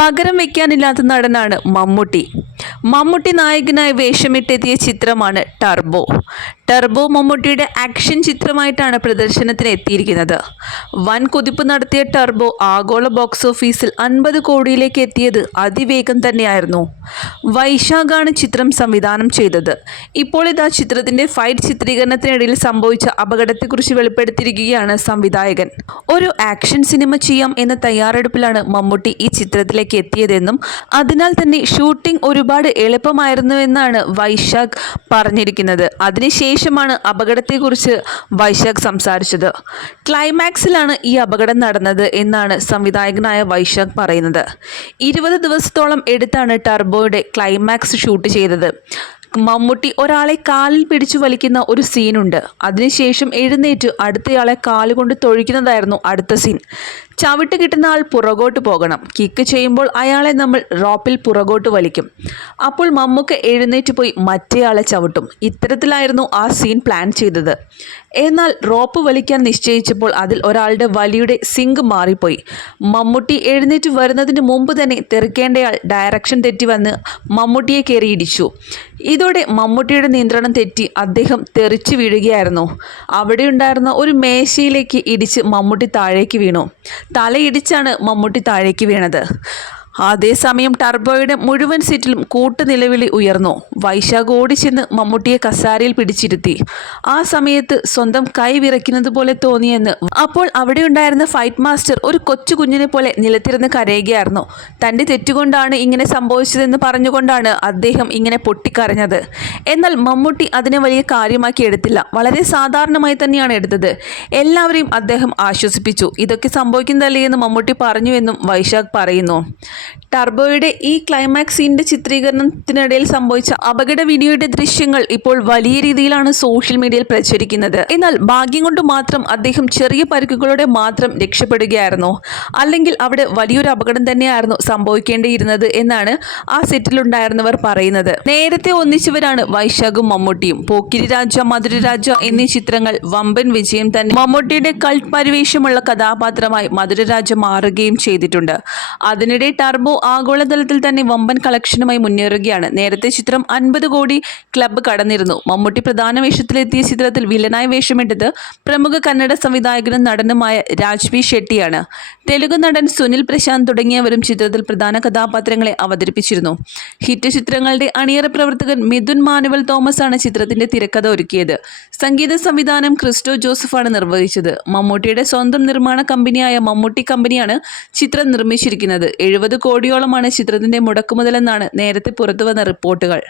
പകരം വെക്കാനില്ലാത്ത നടനാണ് മമ്മൂട്ടി. മമ്മൂട്ടി നായകനായി വേഷമിട്ടെത്തിയ ചിത്രമാണ് ടർബോ. ടർബോ മമ്മൂട്ടിയുടെ ആക്ഷൻ ചിത്രമായിട്ടാണ് പ്രദർശനത്തിന് എത്തിയിരിക്കുന്നത് വൻ കുതിപ്പ് നടത്തിയ ടർബോ ആഗോള ബോക്സ് ഓഫീസിൽ അൻപത് കോടിയിലേക്ക് എത്തിയത് അതിവേഗം തന്നെയായിരുന്നു. വൈശാഖാണ് ചിത്രം സംവിധാനം ചെയ്തത്. ഇപ്പോൾ ഇതാ ചിത്രത്തിന്റെ ഫൈറ്റ് ചിത്രീകരണത്തിനിടയിൽ സംഭവിച്ച അപകടത്തെക്കുറിച്ച് വെളിപ്പെടുത്തിയിരിക്കുകയാണ് സംവിധായകൻ. ഒരു ആക്ഷൻ സിനിമ ചെയ്യാം എന്ന തയ്യാറെടുപ്പിലാണ് മമ്മൂട്ടി ഈ ചിത്രത്തിലേക്ക് എത്തിയതെന്നും അതിനാൽ തന്നെ ഷൂട്ടിംഗ് ഒരുപാട് എളുപ്പമായിരുന്നുവെന്നാണ് വൈശാഖ് പറഞ്ഞിരിക്കുന്നത്. അതിനുശേഷമാണ് അപകടത്തെക്കുറിച്ച് വൈശാഖ് സംസാരിച്ചത്. ക്ലൈമാക്സിലാണ് ഈ അപകടം നടന്നത് എന്നാണ് സംവിധായകനായ വൈശാഖ് പറയുന്നത്. ഇരുപത് ദിവസത്തോളം എടുത്താണ് ടർബോയുടെ ക്ലൈമാക്സ് ഷൂട്ട് ചെയ്തത്. മമ്മൂട്ടി ഒരാളെ കാലിൽ പിടിച്ചു വലിക്കുന്ന ഒരു സീനുണ്ട്. അതിനുശേഷം എഴുന്നേറ്റ് അടുത്തയാളെ കാലുകൊണ്ട് തൊഴിക്കുന്നതായിരുന്നു അടുത്ത സീൻ. ചവിട്ട് കിട്ടുന്ന ആൾ പുറകോട്ട് പോകണം. കിക്ക് ചെയ്യുമ്പോൾ അയാളെ നമ്മൾ റോപ്പിൽ പുറകോട്ട് വലിക്കും. അപ്പോൾ മമ്മൂക്ക് എഴുന്നേറ്റ് പോയി മറ്റേയാളെ ചവിട്ടും. ഇത്തരത്തിലായിരുന്നു ആ സീൻ പ്ലാൻ ചെയ്തത്. എന്നാൽ റോപ്പ് വലിക്കാൻ നിശ്ചയിച്ചപ്പോൾ അതിൽ ഒരാളുടെ വലിയുടെ സിങ്ക് മാറിപ്പോയി. മമ്മൂട്ടി എഴുന്നേറ്റ് വരുന്നതിന് മുമ്പ് തന്നെ തെറിക്കേണ്ടയാൾ ഡയറക്ഷൻ തെറ്റി വന്ന് മമ്മൂട്ടിയെ കയറിയിടിച്ചു ഇതോടെ മമ്മൂട്ടിയുടെ നിയന്ത്രണം തെറ്റി അദ്ദേഹം തെറിച്ചു വീഴുകയായിരുന്നു. അവിടെ ഉണ്ടായിരുന്ന ഒരു മേശയിലേക്ക് ഇടിച്ച് മമ്മൂട്ടി താഴേക്ക് വീണു. തലയിടിച്ചാണ് മമ്മൂട്ടി താഴേക്ക് വീണത്. അതേസമയം ടർബോയുടെ മുഴുവൻ സീറ്റിലും കൂട്ടുനിലവിളി ഉയർന്നു. വൈശാഖ് ഓടിച്ചെന്ന് മമ്മൂട്ടിയെ കസാരയിൽ പിടിച്ചിരുത്തി. ആ സമയത്ത് സ്വന്തം കൈ വിറയ്ക്കുന്നത് പോലെ തോന്നിയെന്ന്. അപ്പോൾ അവിടെ ഉണ്ടായിരുന്ന ഫൈറ്റ് മാസ്റ്റർ ഒരു കൊച്ചു കുഞ്ഞിനെ പോലെ നിലത്തിരുന്ന് കരയുകയായിരുന്നു. തന്റെ തെറ്റുകൊണ്ടാണ് ഇങ്ങനെ സംഭവിച്ചതെന്ന് പറഞ്ഞുകൊണ്ടാണ് അദ്ദേഹം ഇങ്ങനെ പൊട്ടിക്കരഞ്ഞത്. എന്നാൽ മമ്മൂട്ടി അതിനെ വലിയ കാര്യമാക്കി എടുത്തില്ല. വളരെ സാധാരണമായി തന്നെയാണ് എടുത്തത്. എല്ലാവരെയും അദ്ദേഹം ആശ്വസിപ്പിച്ചു. ഇതൊക്കെ സംഭവിക്കുന്നതല്ലേ എന്ന് മമ്മൂട്ടി പറഞ്ഞു എന്നും വൈശാഖ് പറയുന്നു. ടർബോയുടെ ഈ ക്ലൈമാക്സ് സീന്റെ ചിത്രീകരണത്തിനിടയിൽ സംഭവിച്ച അപകട വീഡിയോയുടെ ദൃശ്യങ്ങൾ ഇപ്പോൾ വലിയ രീതിയിലാണ് സോഷ്യൽ മീഡിയയിൽ പ്രചരിക്കുന്നത്. എന്നാൽ ഭാഗ്യം കൊണ്ട് മാത്രം അദ്ദേഹം ചെറിയ പരിക്കുകളോടെ മാത്രം രക്ഷപ്പെടുകയായിരുന്നു. അല്ലെങ്കിൽ അവിടെ വലിയൊരു അപകടം തന്നെയായിരുന്നു സംഭവിക്കേണ്ടിയിരുന്നത് എന്നാണ് ആ സെറ്റിലുണ്ടായിരുന്നവർ പറയുന്നത്. നേരത്തെ ഒന്നിച്ചവരാണ് വൈശാഖും മമ്മൂട്ടിയും. പോക്കിരി രാജ മധുരരാജ എന്നീ ചിത്രങ്ങൾ വമ്പൻ വിജയം തന്നെ. മമ്മൂട്ടിയുടെ കൾട്ട് പരിവേഷമുള്ള കഥാപാത്രമായി മധുരരാജ മാറുകയും ചെയ്തിട്ടുണ്ട്. അതിനിടെ ടർബോ ആഗോളതലത്തിൽ തന്നെ വമ്പൻ കളക്ഷനുമായി മുന്നേറുകയാണ്. നേരത്തെ ചിത്രം അൻപത് കോടി ക്ലബ്ബ് കടന്നിരുന്നു. മമ്മൂട്ടി പ്രധാന വേഷത്തിലെത്തിയ ചിത്രത്തിൽ വില്ലനായി വേഷമിട്ടത് പ്രമുഖ കന്നഡ സംവിധായകനും നടനുമായ രാജ്വി ഷെട്ടിയാണ്. തെലുങ്ക് നടൻ സുനിൽ പ്രശാന്ത് തുടങ്ങിയവരും ചിത്രത്തിൽ പ്രധാന കഥാപാത്രങ്ങളെ അവതരിപ്പിച്ചിരുന്നു. ഹിറ്റ് ചിത്രങ്ങളുടെ അണിയറ പ്രവർത്തകൻ മിഥുൻ മാനുവൽ തോമസ് ആണ് ചിത്രത്തിന്റെ തിരക്കഥ ഒരുക്കിയത്. സംഗീത സംവിധാനം ക്രിസ്റ്റോ ജോസഫാണ് നിർവഹിച്ചത്. മമ്മൂട്ടിയുടെ സ്വന്തം നിർമ്മാണ കമ്പനിയായ മമ്മൂട്ടി കമ്പനിയാണ് ചിത്രം നിർമ്മിച്ചിരിക്കുന്നത്. എഴുപത് കോടിയോളമാണ് ചിത്രത്തിന്റെ മുടക്കുമുതലെന്നാണ് നേരത്തെ പുറത്തുവന്ന റിപ്പോർട്ടുകൾ.